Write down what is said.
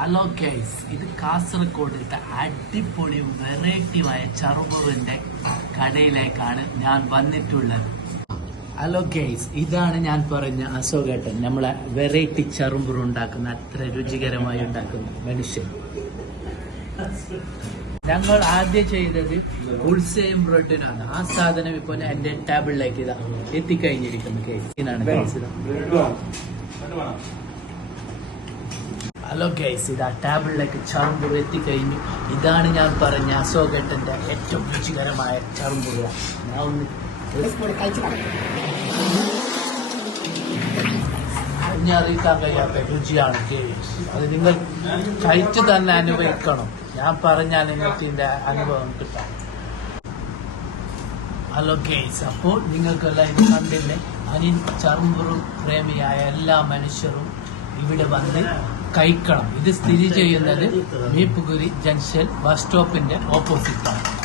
Hello guys ഇത് കാസർഗോഡിലത്തെ അടിപൊളി വെറൈറ്റിയായ ചറുമുറിന്റെ കടയിലേക്കാണ് ഞാൻ വന്നിട്ടുള്ളത്. ഹലോ ഗൈസ് ഇതാണ് ഞാൻ പറഞ്ഞ അശോകേട്ടൻ. നമ്മളെ വെറൈറ്റി ചറുമ്പുർ ഉണ്ടാക്കുന്ന അത്ര രുചികരമായി ഉണ്ടാക്കുന്ന മനുഷ്യൻ. ഞങ്ങൾ ആദ്യം ചെയ്തത് ഉൾസയും ബ്രെഡിനാണ്. ആ സാധനം ഇപ്പോൾ എന്റെ ടേബിളിലേക്ക് ഇതാ എത്തിക്കഴിഞ്ഞിരിക്കുന്നു ഗൈസ് ഇതാണ് ഹലോ ഗൈസ് ഇതാ ടേബിളിലേക്ക് ചറുമ്പുറ എത്തിക്കഴിഞ്ഞു. ഇതാണ് ഞാൻ പറഞ്ഞ അശോകേട്ടന്റെ ഏറ്റവും രുചികരമായ ചറുമ്പുറ ഞാൻ ഒന്ന് അറിയിക്കാൻ കഴിയാത്ത രുചിയാണ് അത് നിങ്ങൾ കഴിച്ചു തന്നെ അനുഭവിക്കണം. ഞാൻ പറഞ്ഞാൽ നിങ്ങൾക്ക് ഇതിന്റെ അനുഭവം കിട്ടാം. ഹലോ ഗെയ്സ് അപ്പോൾ നിങ്ങൾക്കെല്ലാം ഇത് കണ്ടില്ലേ? അനിൽ ചറുമ്പുറു പ്രേമിയായ എല്ലാ മനുഷ്യരും ഇവിടെ വന്ന് കഴിക്കണം ഇത് സ്ഥിതി ചെയ്യുന്നത് മീപ്പുകുരി ജംഗ്ഷൻ ബസ് സ്റ്റോപ്പിന്റെ ഓപ്പോസിറ്റാണ്.